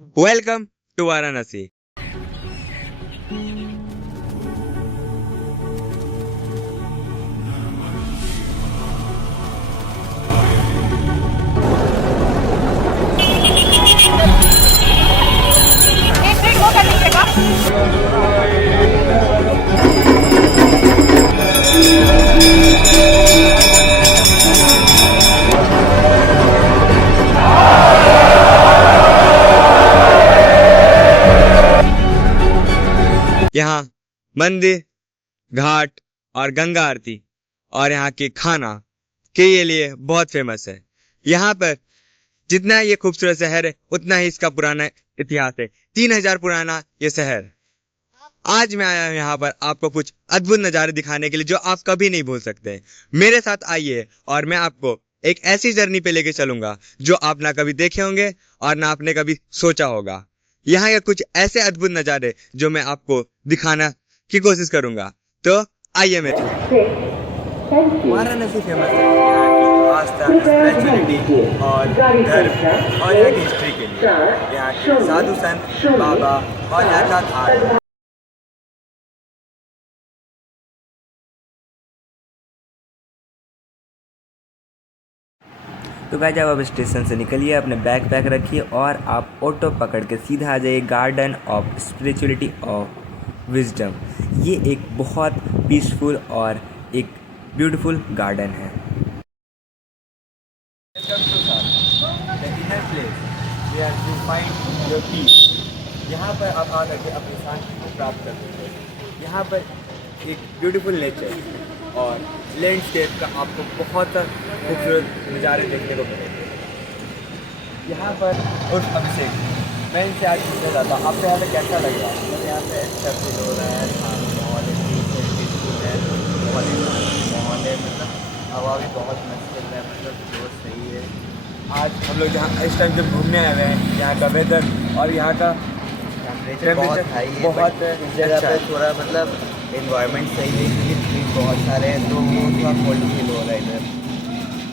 Welcome to Varanasi. यहाँ मंदिर, घाट और गंगा आरती और यहाँ के खाना के लिए बहुत फेमस है। यहाँ पर जितना ये खूबसूरत शहर है उतना ही इसका पुराना इतिहास है। 3000 पुराना ये शहर। आज मैं आया हूँ यहाँ पर आपको कुछ अद्भुत नज़ारे दिखाने के लिए जो आप कभी नहीं भूल सकते। मेरे साथ आइए और मैं आपको एक ऐसी जर्नी पे लेके चलूंगा जो आप ना कभी देखे होंगे और ना आपने कभी सोचा होगा। यहाँ के कुछ ऐसे अद्भुत नज़ारे जो मैं आपको दिखाना की कोशिश करूंगा। तो आइए मेरे वाराणसी फेमस है यहाँ की आस्था, स्पिरिचुअलिटी और धर्म और यहाँ की हिस्ट्री के लिए। यहाँ के साधु संत, बाबा और यहाँ का घाट। तो गाइस जब आप स्टेशन से निकलिए, अपने बैग पैक रखिए और आप ऑटो पकड़ के सीधा आ जाइए garden of spirituality of wisdom. ये एक बहुत पीसफुल और एक ब्यूटीफुल गार्डन है। यहाँ पर आप आ करके अपनी शांति को प्राप्त कर सकते हैं। यहाँ पर एक ब्यूटीफुल नेचर और लैंडस्केप का आपको बहुत खूबसूरत नज़ारे देखने को मिलेंगे। यहाँ पर उर्फ अभिषेक, मैं इनसे आज पूछना चाहता हूँ आपको यहाँ पे कैसा लग रहा है? मतलब यहाँ पे अच्छा फील हो रहा है, माहौल है, माहौल है, मतलब हवा भी बहुत मस्त चल रहा है, मतलब बहुत सही है। आज हम लोग जहाँ इस टाइम जब घूमने आए हुए हैं, यहाँ का वेदर और यहाँ का टेम्परेचर बहुत हाई है, बहुत जगह पे थोड़ा मतलब इन्वायरमेंट सही है, इसलिए ट्रीज बहुत सारे हैं, तो वो थोड़ा कोल्ड फील हो रहा है इधर।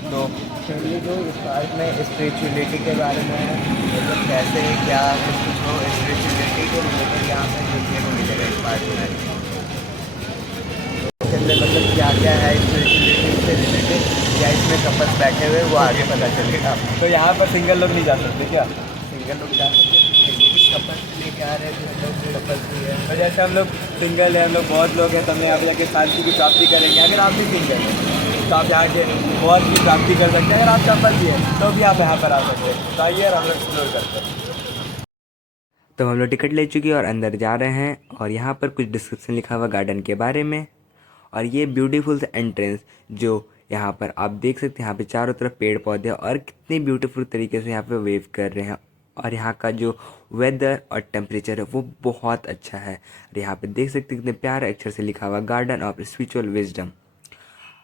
तो चलिए जो इस पार्क में स्पिरिचुअलिटी के बारे में मतलब कैसे क्या कुछ हो स्पिरिचुअलिटी को रिलेटेड यहाँ पे देखने को मिलेगा इस पार्क में। इसके अंदर मतलब क्या क्या है स्पिरिचुअलिटी से रिलेटेड, या इसमें कपल्स बैठे हुए वो आगे पता चलेगा। तो यहाँ पर सिंगल लोग नहीं जा सकते क्या? सिंगल लोग जा सकते, कपल्स लेके आ रहे हैं, कपल्स भी है। तो जैसे हम लोग सिंगल है, हम लोग बहुत लोग हैं, तो हमें यहाँ पे जाके शांति की प्राप्ति करेंगे। अगर आप भी सिंगल हैं तो आप यहाँ के बहुत की प्राप्ति कर सकते हैं। अगर आप कपल भी हैं तो भी आप यहाँ पर आ सकते हैं। तो आइए हम लोग एक्सप्लोर करते हैं। तो हम लोग टिकट ले चुके हैं और अंदर जा रहे हैं और यहाँ पर कुछ डिस्क्रिप्शन लिखा हुआ गार्डन के बारे में। और ये ब्यूटीफुल सा एंट्रेंस जो यहाँ पर आप देख सकते हैं, यहाँ पे चारों तरफ पेड़ पौधे और कितने ब्यूटीफुल तरीके से यहाँ पे वेव कर रहे हैं। और यहाँ का जो वेदर और टेम्परेचर है वो बहुत अच्छा है। और यहाँ पे देख सकते हैं कितने प्यारे अक्षर से लिखा हुआ गार्डन ऑफ स्पिरिचुअल विजडम।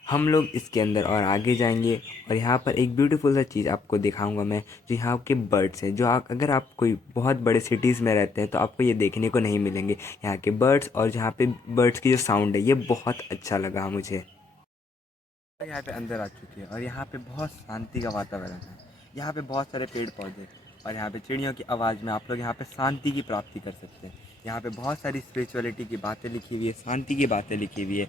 हम लोग इसके अंदर और आगे जाएंगे और यहाँ पर एक ब्यूटीफुल सा चीज़ आपको दिखाऊंगा मैं, जो यहाँ के बर्ड्स हैं, जो अगर आप कोई बहुत बड़े सिटीज़ में रहते हैं तो आपको ये देखने को नहीं मिलेंगे। यहाँ के बर्ड्स और यहाँ पे बर्ड्स की जो साउंड है ये बहुत अच्छा लगा मुझे। यहाँ पे अंदर आ चुके हैं और यहाँ पे बहुत शांति का वातावरण है। यहाँ पे बहुत सारे पेड़ पौधे और यहाँ पे चिड़ियों की आवाज़ में आप लोग यहाँ पे शांति की प्राप्ति कर सकते हैं। यहाँ पे बहुत सारी स्पिरिचुअलिटी की बातें लिखी हुई है, शांति की बातें लिखी हुई है।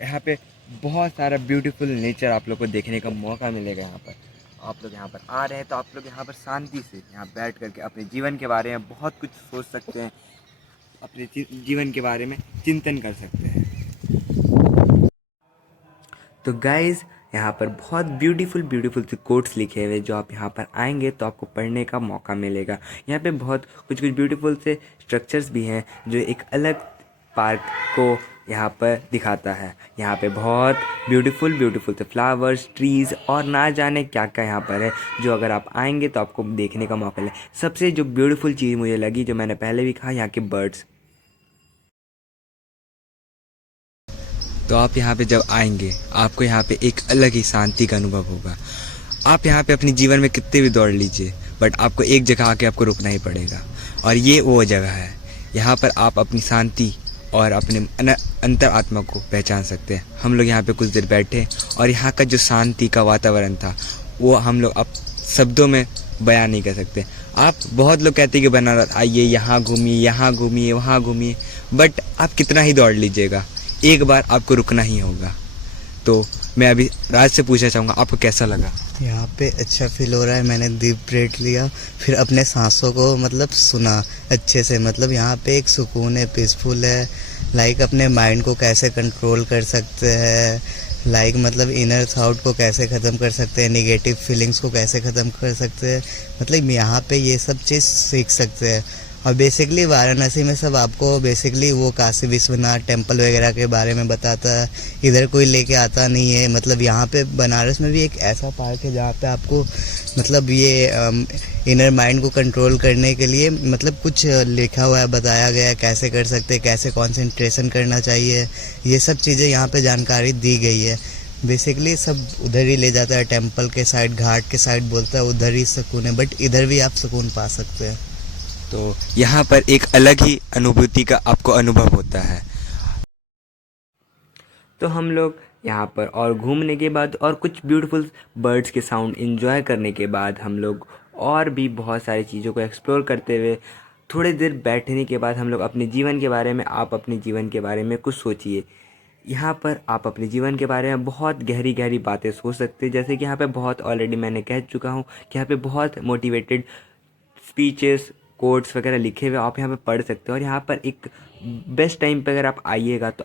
यहाँ पे बहुत सारा ब्यूटीफुल नेचर आप लोग को देखने का मौका मिलेगा। यहाँ पर आप लोग यहाँ पर आ रहे हैं तो आप लोग यहाँ पर शांति से यहाँ बैठ करके अपने जीवन के बारे में बहुत कुछ सोच सकते हैं, अपने जीवन के बारे में चिंतन कर सकते हैं। तो गाइज़ यहाँ पर बहुत ब्यूटीफुल से कोट्स लिखे हुए जो आप यहाँ पर आएंगे तो आपको पढ़ने का मौका मिलेगा। यहाँ पे बहुत कुछ ब्यूटीफुल से स्ट्रक्चर्स भी हैं जो एक अलग पार्क को यहाँ पर दिखाता है। यहाँ पे बहुत ब्यूटीफुल से फ्लावर्स, ट्रीज़ और ना जाने क्या क्या यहाँ पर है, जो अगर आप आएंगे तो आपको देखने का मौका मिलेगा। सबसे जो ब्यूटीफुल चीज़ मुझे लगी, जो मैंने पहले भी कहा, यहाँ के बर्ड्स। तो आप यहाँ पे जब आएंगे आपको यहाँ पे एक अलग ही शांति का अनुभव होगा। आप यहाँ पे अपने जीवन में कितने भी दौड़ लीजिए बट आपको एक जगह आके आपको रुकना ही पड़ेगा और ये वो जगह है। यहाँ पर आप अपनी शांति और अपने अंतर आत्मा को पहचान सकते हैं। हम लोग यहाँ पे कुछ देर बैठे और यहाँ का जो शांति का वातावरण था वो हम लोग अब शब्दों में बयान नहीं कर सकते। आप बहुत लोग कहते हैं कि बनारस आइए, यहाँ घूमिए, यहाँ घूमिए, वहाँ घूमिए, बट आप कितना ही दौड़ लीजिएगा, एक बार आपको रुकना ही होगा। तो मैं अभी राज से पूछना चाहूँगा, आपको कैसा लगा? यहाँ पे अच्छा फील हो रहा है। मैंने डीप ब्रेथ लिया, फिर अपने सांसों को मतलब सुना अच्छे से। मतलब यहाँ पे एक सुकून है, पीसफुल है। लाइक अपने माइंड को कैसे कंट्रोल कर सकते हैं, लाइक मतलब इनर थॉट को कैसे ख़त्म कर सकते हैं, नेगेटिव फीलिंग्स को कैसे ख़त्म कर सकते हैं। मतलब यहाँ पे ये सब चीज़ सीख सकते हैं। और बेसिकली वाराणसी में सब आपको बेसिकली वो काशी विश्वनाथ टेम्पल वगैरह के बारे में बताता है, इधर कोई लेके आता नहीं है। मतलब यहाँ पे बनारस में भी एक ऐसा पार्क है जहाँ पे आपको मतलब ये इनर माइंड को कंट्रोल करने के लिए मतलब कुछ लिखा हुआ है, बताया गया है कैसे कर सकते हैं, कैसे कंसंट्रेशन करना चाहिए, ये सब चीज़ें यहाँ पे जानकारी दी गई है। बेसिकली सब उधर ही ले जाता है, टेम्पल के साइड, घाट के साइड बोलता है उधर ही सुकून है, बट इधर भी आप सुकून पा सकते हैं। तो यहाँ पर एक अलग ही अनुभूति का आपको अनुभव होता है। तो हम लोग यहाँ पर और घूमने के बाद और कुछ ब्यूटीफुल बर्ड्स के साउंड एंजॉय करने के बाद हम लोग और भी बहुत सारी चीज़ों को एक्सप्लोर करते हुए थोड़ी देर बैठने के बाद हम लोग अपने जीवन के बारे में, आप अपने जीवन के बारे में कुछ सोचिए। यहाँ पर आप अपने जीवन के बारे में बहुत गहरी गहरी बातें सोच सकते हैं। जैसे कि यहाँ पे बहुत ऑलरेडी मैंने कह चुका हूँ कि यहाँ पे बहुत मोटिवेटेड स्पीचेस, कोट्स वगैरह लिखे हुए आप यहाँ पे पढ़ सकते हो। और यहाँ पर एक बेस्ट टाइम पे अगर आप आइएगा तो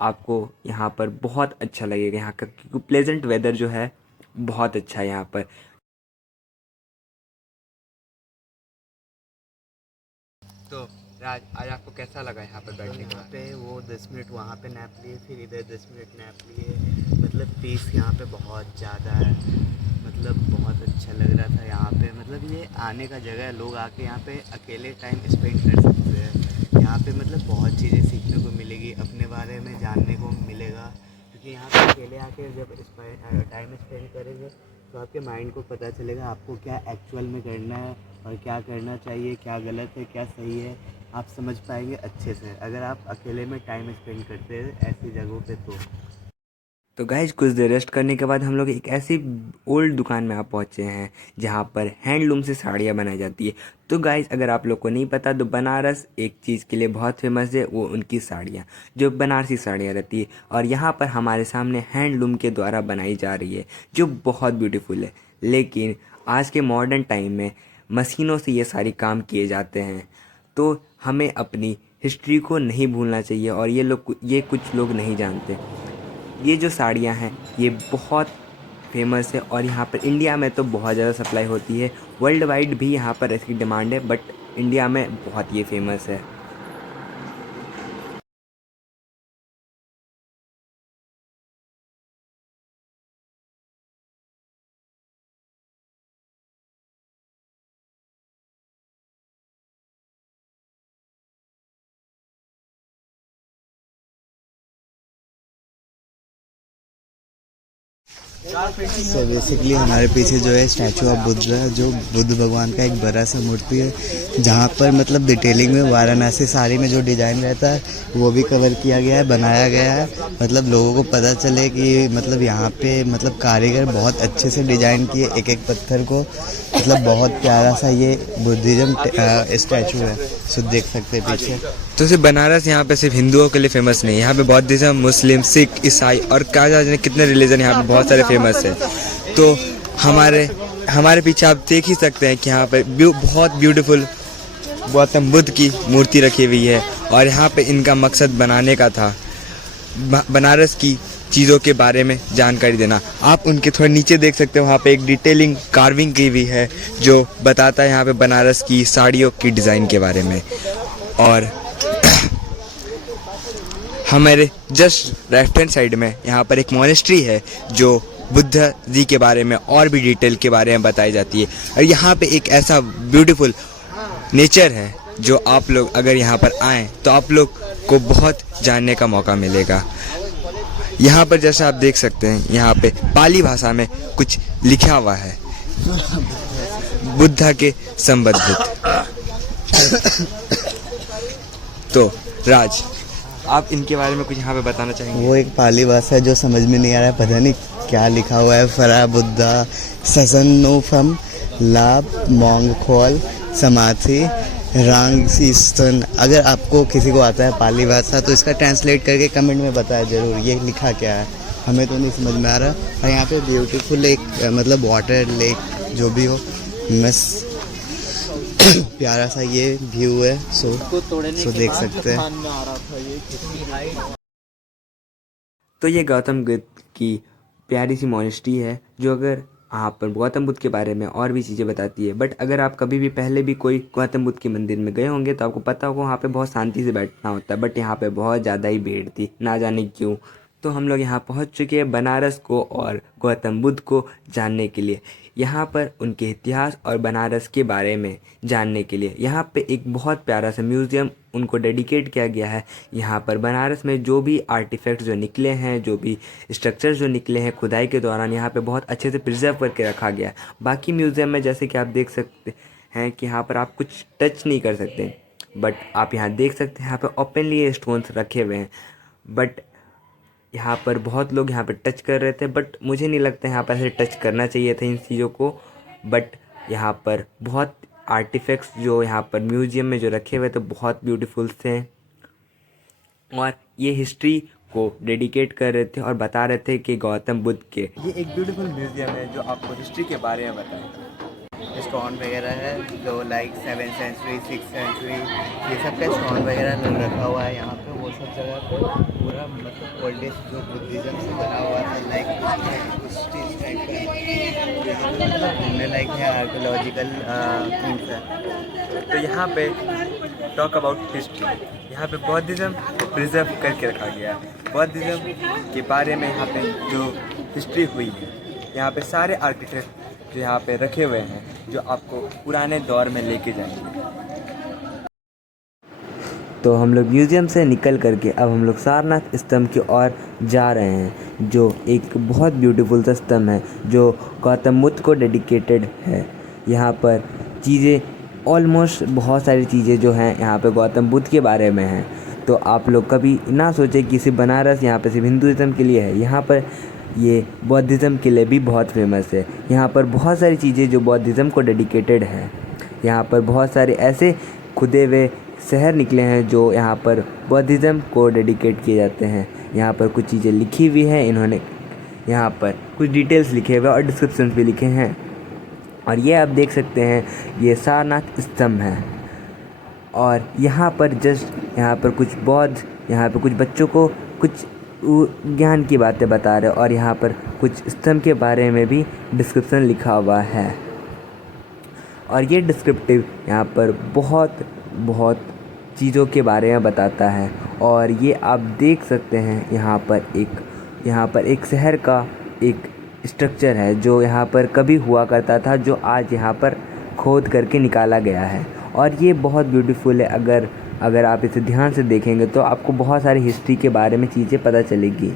आपको यहाँ पर बहुत अच्छा लगेगा। यहाँ का क्योंकि प्लेजेंट वेदर जो है बहुत अच्छा है यहाँ पर। तो राज, आज आपको कैसा लगा यहाँ पर बैठने के यहाँ बाद? पे वो 10 मिनट वहाँ पे नैप लिए, फिर इधर 10 मिनट नैप लिए। मतलब पीस यहाँ पे बहुत ज़्यादा है, मतलब बहुत अच्छा लग रहा था यहाँ पे। मतलब ये आने का जगह है, लोग आके यहाँ पे अकेले टाइम स्पेंड कर सकते हैं। यहाँ पे मतलब बहुत चीज़ें सीखने को मिलेगी, अपने बारे में जानने को मिलेगा। क्योंकि यहाँ पे अकेले आके जब टाइम स्पेंड करेंगे तो आपके माइंड को पता चलेगा आपको क्या एक्चुअल में करना है और क्या करना चाहिए, क्या गलत है, क्या सही है, आप समझ पाएंगे अच्छे से अगर आप अकेले में टाइम स्पेंड करते हैं ऐसी जगहों पे। तो गाइज कुछ देर रेस्ट करने के बाद हम लोग एक ऐसी ओल्ड दुकान में आप पहुँचे हैं जहाँ पर हैंडलूम से साड़ियाँ बनाई जाती है। तो गाइज अगर आप लोग को नहीं पता तो बनारस एक चीज़ के लिए बहुत फेमस है, वो उनकी साड़ियाँ, जो बनारसी साड़ियाँ रहती है। और यहाँ पर हमारे सामने हैंडलूम के द्वारा बनाई जा रही है जो बहुत ब्यूटीफुल है। लेकिन आज के मॉडर्न टाइम में मशीनों से ये सारी काम किए जाते हैं, तो हमें अपनी हिस्ट्री को नहीं भूलना चाहिए। और ये कुछ लोग नहीं जानते, ये जो साड़ियाँ हैं ये बहुत फेमस है और यहाँ पर इंडिया में तो बहुत ज़्यादा सप्लाई होती है। वर्ल्ड वाइड भी यहाँ पर इसकी डिमांड है, बट इंडिया में बहुत ये फेमस है। सो बेसिकली हमारे पीछे जो है स्टैचू ऑफ बुद्ध है, जो बुद्ध भगवान का एक बड़ा सा मूर्ति है, जहाँ पर मतलब डिटेलिंग में वाराणसी साड़ी में जो डिज़ाइन रहता है वो भी कवर किया गया है, बनाया गया है। मतलब लोगों को पता चले कि मतलब यहाँ पे मतलब कारीगर बहुत अच्छे से डिज़ाइन किए एक एक पत्थर को। मतलब बहुत प्यारा सा ये बुद्धिज़्म स्टैचू है, सो देख सकते हैं पीछे। तो सिर्फ बनारस यहाँ पे सिर्फ हिंदुओं के लिए फेमस नहीं है, यहाँ पे बौद्धिज्म, मुस्लिम, सिख, ईसाई और क्या जाने कितने रिलीजन यहाँ पे बहुत सारे फेमस है। तो हमारे पीछे आप देख ही सकते हैं कि यहाँ पे बहुत ब्यूटीफुल गौतम बुद्ध की मूर्ति रखी हुई है। और यहाँ पे इनका मकसद बनाने का था बनारस की चीज़ों के बारे में जानकारी देना। आप उनके थोड़ा नीचे देख सकते हो, वहाँ पे एक डिटेलिंग कार्विंग की हुई है जो बताता है यहाँ पे बनारस की साड़ियों की डिज़ाइन के बारे में। और हमारे जस्ट लेफ्ट हैंड साइड में यहाँ पर एक मॉनेस्ट्री है जो बुद्ध जी के बारे में और भी डिटेल के बारे में बताई जाती है। और यहाँ पे एक ऐसा ब्यूटीफुल नेचर है जो आप लोग अगर यहाँ पर आएँ तो आप लोग को बहुत जानने का मौका मिलेगा। यहाँ पर जैसा आप देख सकते हैं यहाँ पे पाली भाषा में कुछ लिखा हुआ है बुद्धा के संबंधित। तो राज, आप इनके बारे में कुछ यहाँ पे बताना चाहेंगे? वो एक पाली भाषा है जो समझ में नहीं आ रहा है, पता नहीं क्या लिखा हुआ है। फरा बुद्धा ससन्नोफम लाभ मोंगखोल समाधि रांगसीस्तन। अगर आपको किसी को आता है पाली भाषा तो इसका ट्रांसलेट करके कमेंट में बताया ज़रूर ये लिखा क्या है, हमें तो नहीं समझ में आ रहा। और यहाँ पे ब्यूटीफुल एक मतलब वाटर लेक जो भी हो, मस्त प्यारा सा ये व्यू है। सो देख सकते हैं। तो ये गौतम बुद्ध की प्यारी सी मोनेस्ट्री है जो अगर यहाँ पर गौतम बुद्ध के बारे में और भी चीज़ें बताती है। बट अगर आप कभी भी पहले भी कोई गौतम बुद्ध के मंदिर में गए होंगे तो आपको पता होगा वहाँ पे बहुत शांति से बैठना होता है, बट यहाँ पे बहुत ज़्यादा ही भीड़ थी, ना जाने क्यों। तो हम लोग यहाँ पहुँच चुके हैं बनारस को और गौतम बुद्ध को जानने के लिए, यहाँ पर उनके इतिहास और बनारस के बारे में जानने के लिए। यहाँ पे एक बहुत प्यारा सा म्यूज़ियम उनको डेडिकेट किया गया है। यहाँ पर बनारस में जो भी आर्टिफैक्ट जो निकले हैं, जो भी स्ट्रक्चर जो निकले हैं खुदाई के दौरान, यहाँ पे बहुत अच्छे से प्रिजर्व करके रखा गया है। बाकी म्यूज़ियम में जैसे कि आप देख सकते हैं कि यहाँ पर आप कुछ टच नहीं कर सकते, बट आप यहाँ देख सकते हैं यहाँ पर ओपनली ये स्टोन्स रखे हुए हैं। बट यहाँ पर बहुत लोग यहाँ पर टच कर रहे थे, बट मुझे नहीं लगता यहाँ पर ऐसे टच करना चाहिए था इन चीज़ों को। बट यहाँ पर बहुत आर्टिफैक्ट्स जो यहाँ पर म्यूज़ियम में जो रखे हुए थे बहुत ब्यूटीफुल थे और ये हिस्ट्री को डेडिकेट कर रहे थे और बता रहे थे कि गौतम बुद्ध के। ये एक ब्यूटीफुल म्यूज़ियम है जो आपको हिस्ट्री के बारे में बताता है। स्टोन वगैरह है जो like 7th century 6th century ये सब का स्टोन वगैरह रखा हुआ है यहाँ पे। वो सब जगह पे पूरा मतलब ओल्डेस्ट जो बुद्धिज़्म से बना हुआ था लाइक उस चीज़ टाइप का यहाँ पे मतलब घूमने लायक है, आर्कोलॉजिकल थिंग्स है। तो यहाँ पे टॉक अबाउट हिस्ट्री, यहाँ पे बौद्धिज़्म को प्रिजर्व करके रखा गया है। बौद्धिज़्म के बारे में यहाँ पे जो हिस्ट्री हुई है, यहाँ पे सारे आर्किटेक्ट जो यहाँ पे रखे हुए हैं जो आपको पुराने दौर में लेके जाएंगे। तो हम लोग म्यूज़ियम से निकल करके अब हम लोग सारनाथ स्तंभ की ओर जा रहे हैं, जो एक बहुत ब्यूटीफुल सा स्तंभ है जो गौतम बुद्ध को डेडिकेटेड है। यहाँ पर चीज़ें ऑलमोस्ट बहुत सारी चीज़ें जो हैं यहाँ पे गौतम बुद्ध के बारे में हैं। तो आप लोग कभी ना सोचें कि सिर्फ बनारस यहाँ पे सिर्फ हिंदुज़म के लिए है, यहाँ पर ये बौद्धिज़्म के लिए भी बहुत फेमस है। यहाँ पर बहुत सारी चीज़ें जो बौद्धिज़्म को डेडिकेटेड है। यहाँ पर बहुत सारे ऐसे खुदे हुए शहर निकले हैं जो यहाँ पर बौद्धिज़्म को डेडिकेट किए जाते हैं। यहाँ पर कुछ चीज़ें लिखी हुई हैं, इन्होंने यहाँ पर कुछ डिटेल्स लिखे हुए और डिस्क्रिप्शन भी लिखे हैं। और ये आप देख सकते हैं ये सारनाथ स्तंभ है और यहाँ पर जस्ट यहाँ पर कुछ बौद्ध यहाँ पर कुछ बच्चों को कुछ ज्ञान की बातें बता रहे और यहाँ पर कुछ स्तंभ के बारे में भी डिस्क्रिप्शन लिखा हुआ है। और ये डिस्क्रिप्टिव यहाँ पर बहुत चीज़ों के बारे में बताता है। और ये आप देख सकते हैं यहाँ पर एक शहर का एक स्ट्रक्चर है जो यहाँ पर कभी हुआ करता था, जो आज यहाँ पर खोद करके निकाला गया है। और ये बहुत ब्यूटीफुल है। अगर आप इसे ध्यान से देखेंगे तो आपको बहुत सारी हिस्ट्री के बारे में चीज़ें पता चलेगी।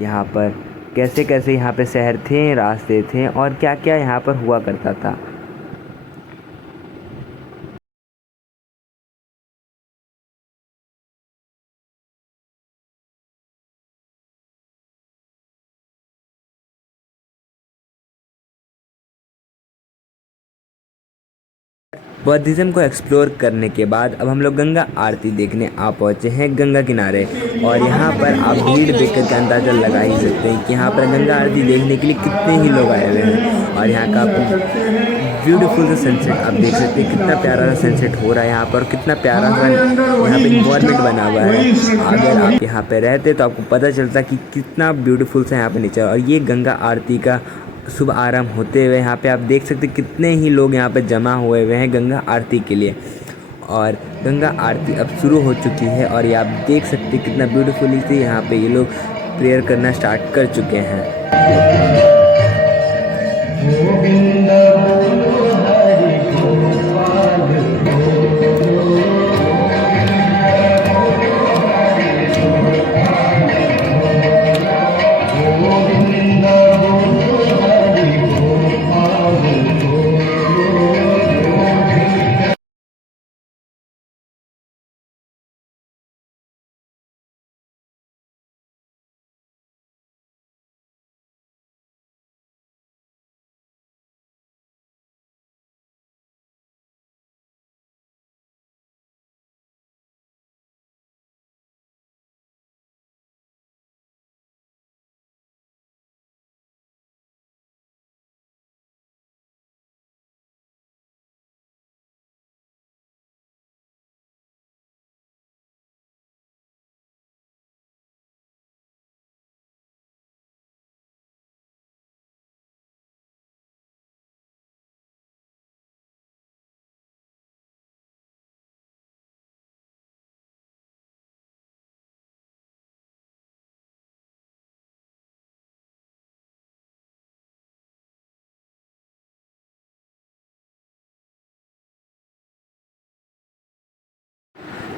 यहाँ पर कैसे कैसे यहाँ पे शहर थे, रास्ते थे और क्या क्या यहाँ पर हुआ करता था। बौद्धिज़्म को एक्सप्लोर करने के बाद अब हम लोग गंगा आरती देखने आ पहुँचे हैं गंगा किनारे। और यहाँ पर आप भीड़ देख कर अंदाज़ा लगा ही सकते हैं कि यहाँ पर गंगा आरती देखने के लिए कितने ही लोग आए हुए हैं। और यहाँ का ब्यूटीफुल सा सनसेट आप देख सकते हैं, कितना प्यारा सा सनसेट हो रहा है यहाँ पर, कितना प्यारा सा यहाँ पे इन्वायरमेंट बना हुआ है। अगर आप यहाँ पे रहते तो आपको पता चलता कि कितना ब्यूटीफुल सा यहाँ पे नेचर। और ये गंगा आरती का शुभ आरंभ होते हुए यहाँ पे आप देख सकते कितने ही लोग यहाँ पे जमा हुए हैं गंगा आरती के लिए। और गंगा आरती अब शुरू हो चुकी है और ये आप देख सकते कितना ब्यूटीफुली से यहाँ पे ये लोग प्रेयर करना स्टार्ट कर चुके हैं।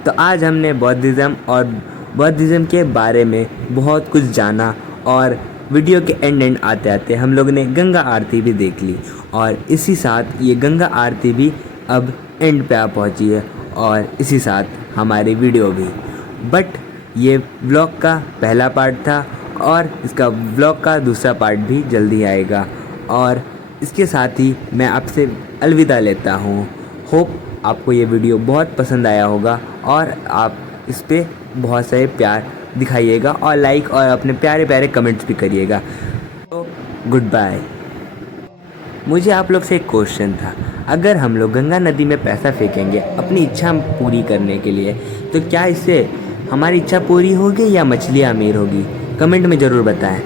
तो आज हमने बौद्धिज़्म के बारे में बहुत कुछ जाना और वीडियो के एंड आते आते हम लोग ने गंगा आरती भी देख ली और इसी साथ ये गंगा आरती भी अब एंड पे आ पहुंची है और इसी साथ हमारी वीडियो भी। बट ये व्लॉग का पहला पार्ट था और इसका व्लॉग का दूसरा पार्ट भी जल्दी आएगा और इसके साथ ही मैं आपसे अलविदा लेता हूँ। होप आपको ये वीडियो बहुत पसंद आया होगा और आप इस पे बहुत सारे प्यार दिखाइएगा और लाइक और अपने प्यारे प्यारे कमेंट्स भी करिएगा। तो गुड बाय। मुझे आप लोग से एक क्वेश्चन था, अगर हम लोग गंगा नदी में पैसा फेंकेंगे अपनी इच्छा पूरी करने के लिए तो क्या इससे हमारी इच्छा पूरी होगी या मछलियाँ अमीर होगी? कमेंट में ज़रूर बताएं।